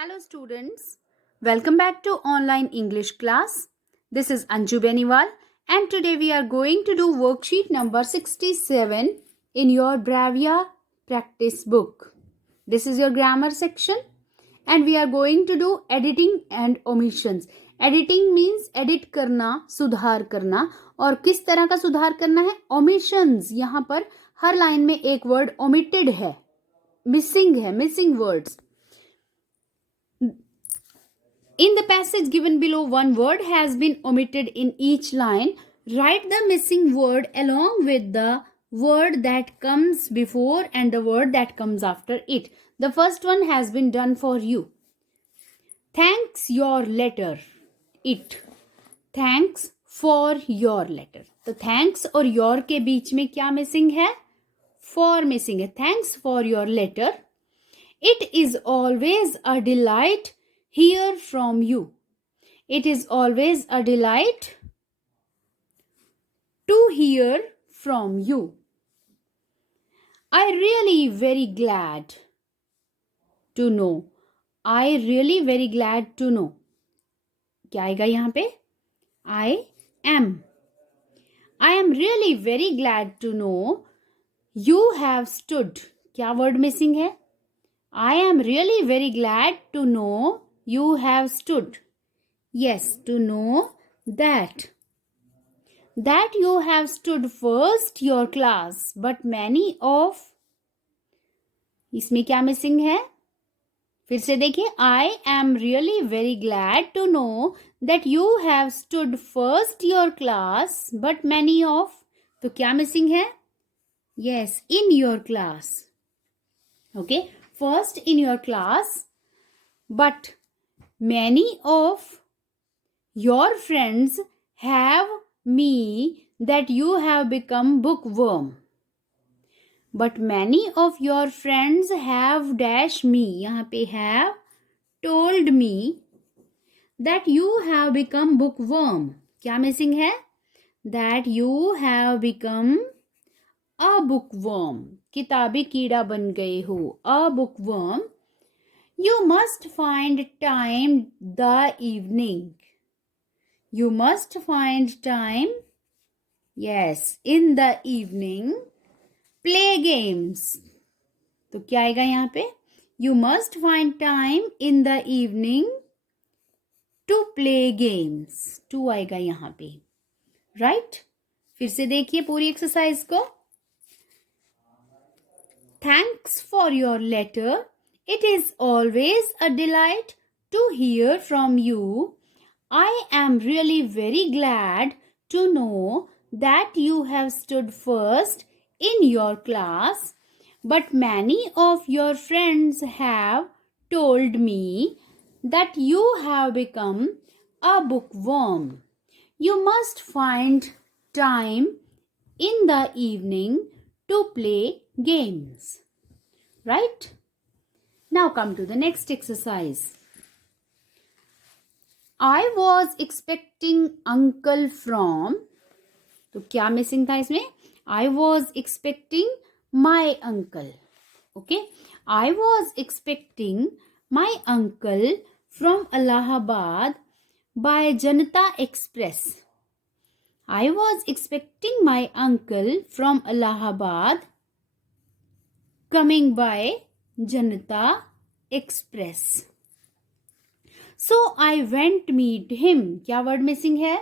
Hello students, welcome back to online English class. This is Anju Beniwal and today we are going to do worksheet number 67 in your Bravia practice book. This is your grammar section and we are going to do editing and omissions. Editing means edit करना, सुधार करना और किस तरह का सुधार करना है? Omissions. यहाँ पर हर लाइन में एक वर्ड omitted है, missing words. In the passage given below, one word has been omitted in each line. Write the missing word along with the word that comes before and the word that comes after it. The first one has been done for you. Thanks your letter. It. Thanks for your letter. तो thanks और your के बीच में क्या missing है? For missing है. Thanks for your letter. It is always a delight hear from you. It is always a delight to hear from you. I really very glad to know. I really very glad to know. क्या आएगा यहाँ पे? I am. I am really very glad to know you have stood. क्या word missing है? I am really very glad to know you have stood. Yes, to know that you have stood first your class, but many of इसमें क्या missing है? फिर से देखिए, I am really very glad to know that you have stood first your class, but many of तो क्या missing है? Yes, in your class. Okay, first in your class, but many of your friends have me that you have become bookworm. But many of your friends have dash me. यहाँ पे have told me that you have become bookworm. क्या missing है? That you have become a bookworm. किताबी कीड़ा बन गए हो. A bookworm. You must find time the evening. You must find time, yes, in the evening, play games. तो क्या आएगा यहाँ पे? You must find time in the evening to play games. To आएगा यहाँ पे. Right? फिर से देखिए पूरी एक्सरसाइज को. Thanks for your letter. It is always a delight to hear from you. I am really very glad to know that you have stood first in your class, but many of your friends have told me that you have become a bookworm. You must find time in the evening to play games. Right? Now come to the next exercise. I was expecting uncle from. तो क्या missing था इसमें? I was expecting my uncle. Okay. I was expecting my uncle from Allahabad by Janata Express. I was expecting my uncle from Allahabad coming by Janata Express. So I went to meet him. क्या word missing है?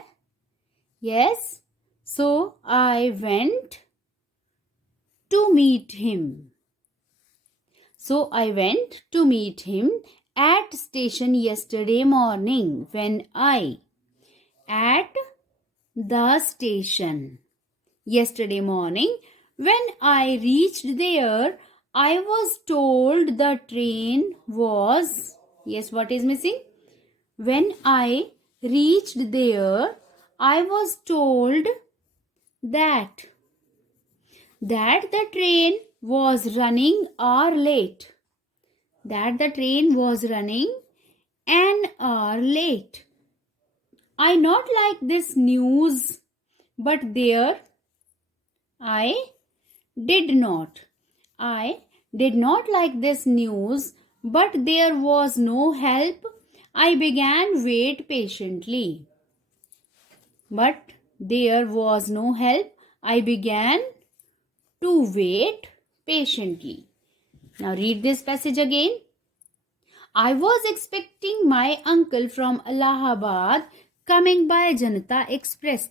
Yes. So I went to meet him. So I went to meet him at station yesterday morning when I at the station yesterday morning when I reached there. I was told the train was, yes, what is missing? When I reached there, I was told that the train was running hour late. That the train was running an hour late. I not like this news, but there I did not. I did not like this news, but there was no help. I began wait patiently. But there was no help. I began to wait patiently. Now read this passage again. I was expecting my uncle from Allahabad coming by Janata Express.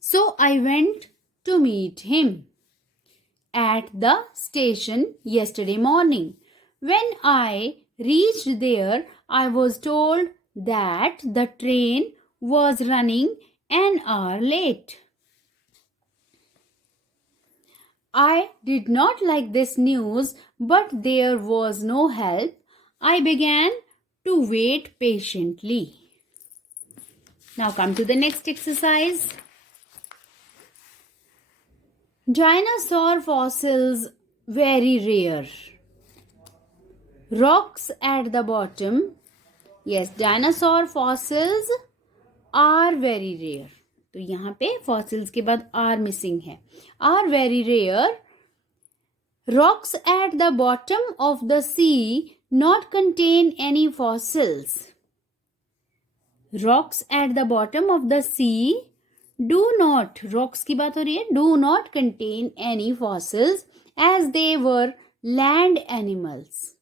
So I went to meet him at the station yesterday morning. When I reached there, I was told that the train was running an hour late. I did not like this news, but there was no help. I began to wait patiently. Now come to the next exercise. Dinosaur fossils very rare. Rocks at the bottom. Yes, dinosaur fossils are very rare. तो यहाँ पे fossils के बाद are missing है. Are very rare. Rocks at the bottom of the sea not contain any fossils. Rocks at the bottom of the sea do not, rocks की बात हो रही है, do not contain any fossils as they were land animals.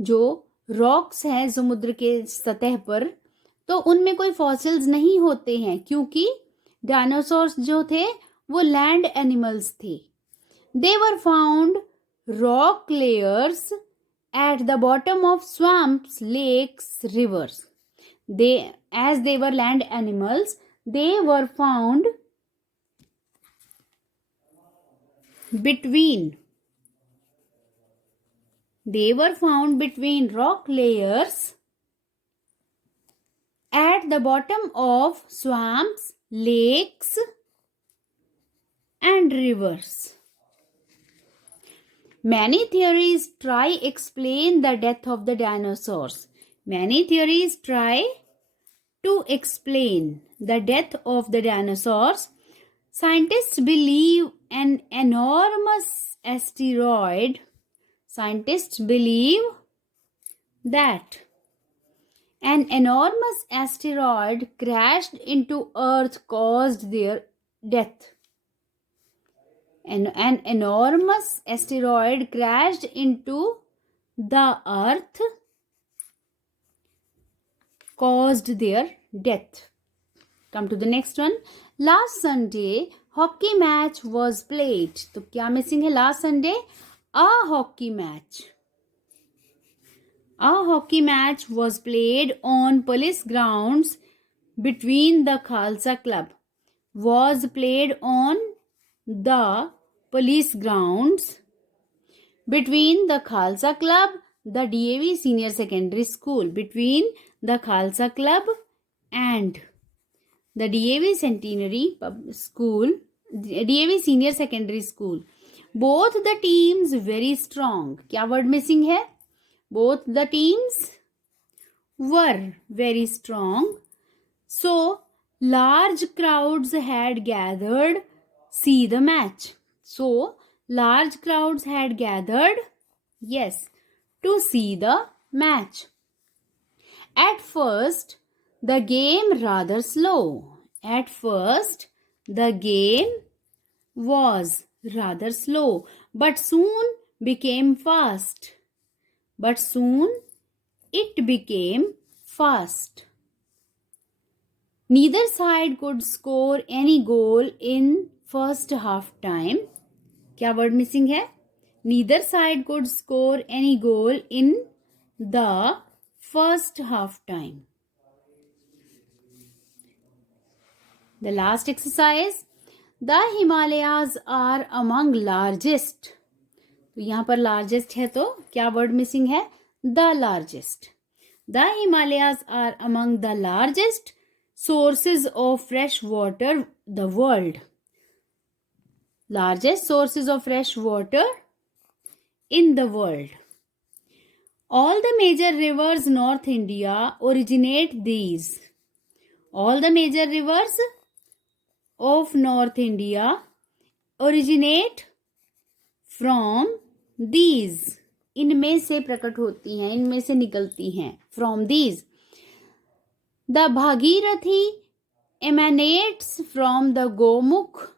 जो rocks हैं समुद्र के सतह पर, तो उनमें कोई फॉसिल्स नहीं होते हैं क्योंकि डायनासोर्स जो थे वो लैंड एनिमल्स थे. They were found rock layers at the bottom of swamps, lakes, rivers. As they were land animals, they were found between rock layers at the bottom of swamps, lakes and rivers. Many theories try explain the death of the dinosaurs. Many theories try to explain the death of the dinosaurs. Scientists believe an enormous asteroid. Scientists believe that an enormous asteroid crashed into Earth caused their death. An enormous asteroid crashed into the Earth caused their death. Come to the next one. Last Sunday, hockey match was played. तो क्या missing है last Sunday? A hockey match. A hockey match was played on police grounds between the Khalsa Club. Was played on the police grounds between the Khalsa Club, the DAV Senior Secondary School. Between the Khalsa Club and the DAV Centenary School, DAV Senior Secondary School. Both the teams very strong. क्या word missing है? Both the teams were very strong. So, large crowds had gathered see the match. So, large crowds had gathered, yes, to see the match. At first, the game rather slow. At first, the game was rather slow, but soon became fast. But soon it became fast. Neither side could score any goal in first half time. क्या word missing है? Neither side could score any goal in the first half time. The last exercise. The Himalayas are among largest. तो यहाँ पर largest है तो क्या word missing है? The largest. The Himalayas are among the largest sources of fresh water the world. Largest sources of fresh water in the world. All the major rivers North India originate these. All the major rivers of North India originate from these, इनमें से प्रकट होती हैं, इनमें से निकलती हैं. From these, the Bhagirathi emanates from the Gomukh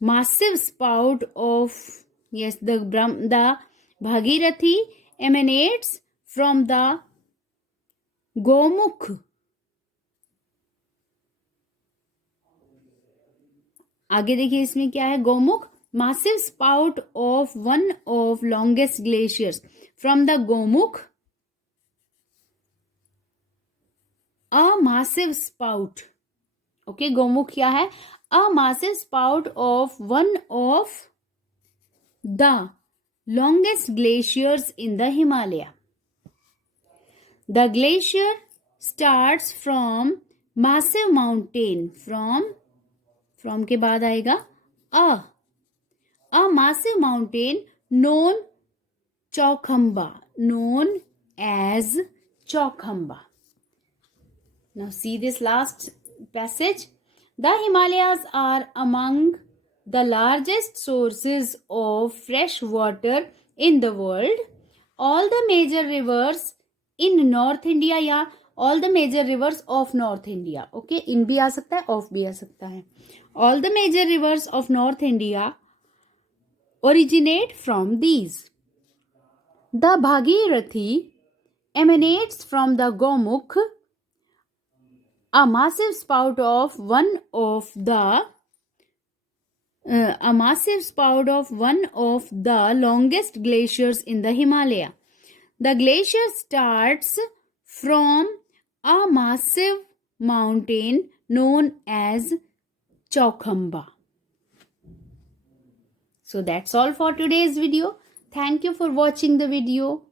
massive spout of, yes, the Bhagirathi emanates from the Gomukh. आगे देखिए इसमें क्या है. Gomukh, massive spout of one of longest glaciers. From the Gomukh, a massive spout. Okay, Gomukh क्या है? A massive spout of one of the longest glaciers in the Himalaya. The glacier starts from massive mountain. From के बाद आएगा a massive mountain known as Chaukhamba. Now see this last passage. The Himalayas are among the largest sources of fresh water in the world. All the major rivers in North India, या all the major rivers of North India. Okay, in भी आ सकता है, of भी आ सकता है. All the major rivers of North India originate from these. The Bhagirathi emanates from the Gomukh, a massive spout of one of the longest glaciers in the Himalaya. The glacier starts from a massive mountain known as Chaukhamba. So that's all for today's video. Thank you for watching the video.